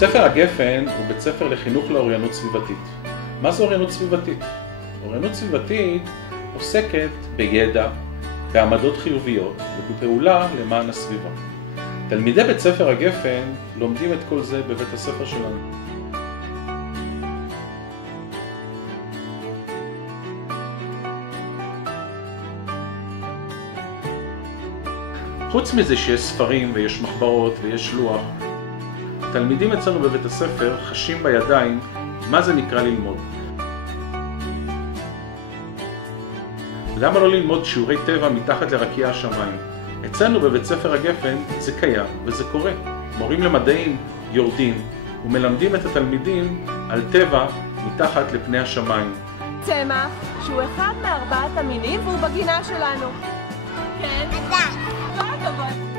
ספר הגפן הוא בית ספר לחינוך לאוריינות סביבתית. מה זה אוריינות סביבתית? אוריינות סביבתית עוסקת בידע, בעמדות חיוביות ובפעולה למען הסביבה. תלמידי בית ספר הגפן לומדים את כל זה בבית הספר שלנו. חוץ מזה שיש ספרים ויש מחברות ויש לוח, תלמידים אצלנו בבית הספר חשים בידיים מה זה נקרא ללמוד. למה לא ללמוד שיעורי טבע מתחת לרקיע השמיים? אצלנו בבית ספר הגפן זה קיים וזה קורה. מורים למדעים יורדים ומלמדים את התלמידים על טבע מתחת לפני השמיים. צמח שהוא אחד מארבעת המינים והוא בגינה שלנו. כן? כל הכבוד.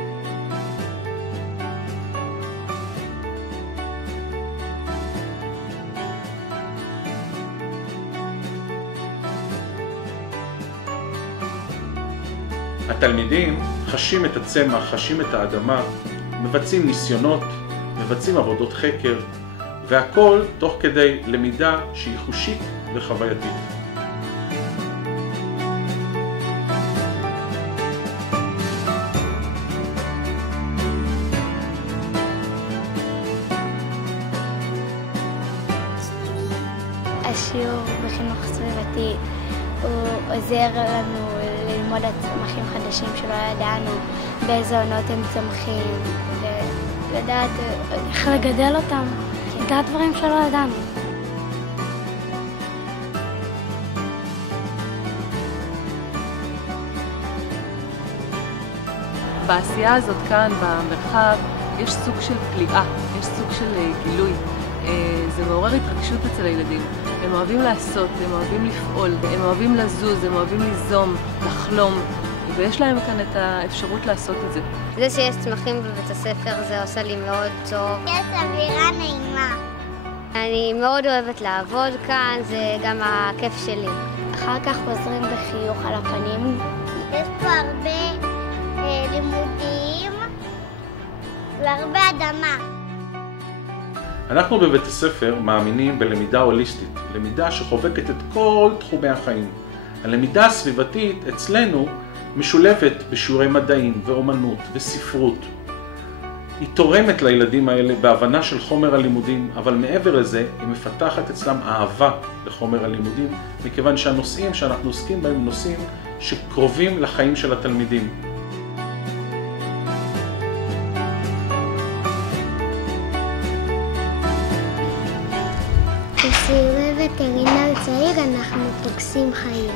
התלמידים חשים את הצמח, חשים את האדמה, מבצעים ניסיונות, מבצעים עבודות חקר, והכל תוך כדי למידה שהיא חושית וחווייתית. השיעור בחינוך סביבתי הוא עוזר לנו ללמוד על צמחים חדשים שלא ידענו, באיזה עונות הם צמחים, לדעת איך לגדל אותם, לדעת דברים שלא ידענו. בעשייה הזאת כאן במרחב יש סוג של פליאה, יש סוג של גילוי. זה מעורר התרגשות אצל הילדים. הם אוהבים לעשות, הם אוהבים לפעול, הם אוהבים לזוז, הם אוהבים ליזום, לחלום, ויש להם כאן את האפשרות לעשות את זה. זה שיש צמחים בבית הספר זה עושה לי מאוד טוב. יש אווירה נעימה. אני מאוד אוהבת לעבוד כאן, זה גם הכיף שלי. אחר כך חוזרים בחיוך על הפנים. יש פה הרבה לימודים והרבה אדמה. אנחנו בבית הספר מאמינים בלמידה הוליסטית, למידה שחובקת את כל תחומי החיים. הלמידה הסביבתית אצלנו משולבת בשיעורי מדעים ואומנות וספרות. היא תורמת לילדים האלה בהבנה של חומר הלימודים, אבל מעבר לזה היא מפתחת אצלם אהבה לחומר הלימודים, מכיוון שהנושאים שאנחנו עוסקים בהם הם נושאים שקרובים לחיים של התלמידים. בסיורי וטרינר צעיר אנחנו פוגשים חיים.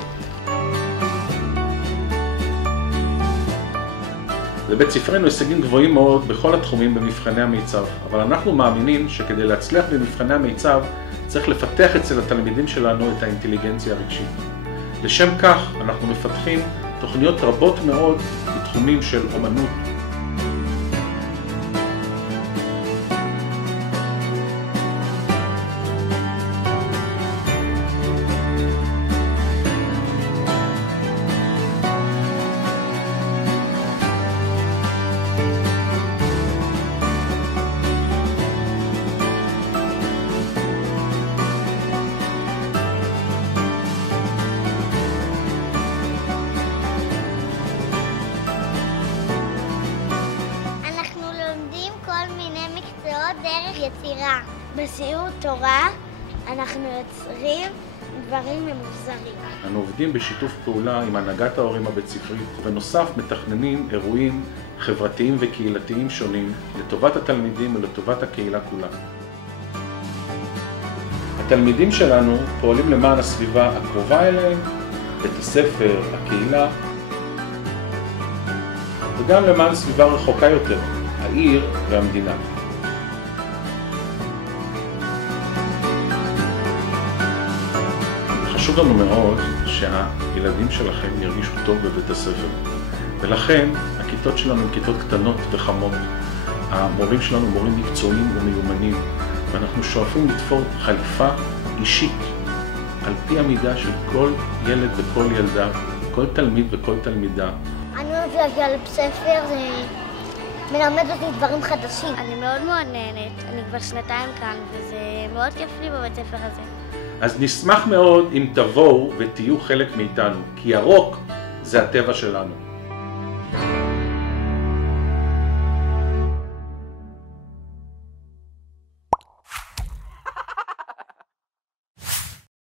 לבית ספרנו הישגים גבוהים מאוד בכל התחומים במבחני המיצ"ב, אבל אנחנו מאמינים שכדי להצליח במבחני המיצ"ב צריך לפתח אצל התלמידים שלנו את האינטליגנציה הרגשית. לשם כך אנחנו מפתחים תוכניות רבות מאוד בתחומים של אומנות, דרך יצירה. בשיעור תורה אנחנו יוצרים דברים ממוזרים. אנו עובדים בשיתוף פעולה עם הנהגת ההורים הבית ספרית, ובנוסף מתכננים אירועים חברתיים וקהילתיים שונים לטובת התלמידים ולטובת הקהילה כולה. התלמידים שלנו פועלים למען הסביבה הקרובה אליהם, בית הספר, הקהילה, וגם למען סביבה רחוקה יותר, העיר והמדינה. חשוב לנו מאוד שהילדים שלכם ירגישו טוב בבית הספר, ולכן הכיתות שלנו הן כיתות קטנות וחמות. המורים שלנו מורים מקצועיים ומיומנים, ואנחנו שואפים לתפור חליפה אישית על פי המידה של כל ילד וכל ילדה, כל תלמיד וכל תלמידה. אני רוצה להגיע לבית ספר, מלמד אותי דברים חדשים. אני מאוד נהנית, אני כבר 2 כאן, וזה מאוד כיף לי בבית ספר הזה. אז נשמח מאוד אם תבואו ותהיו חלק מאיתנו, כי ירוק זה הטבע שלנו.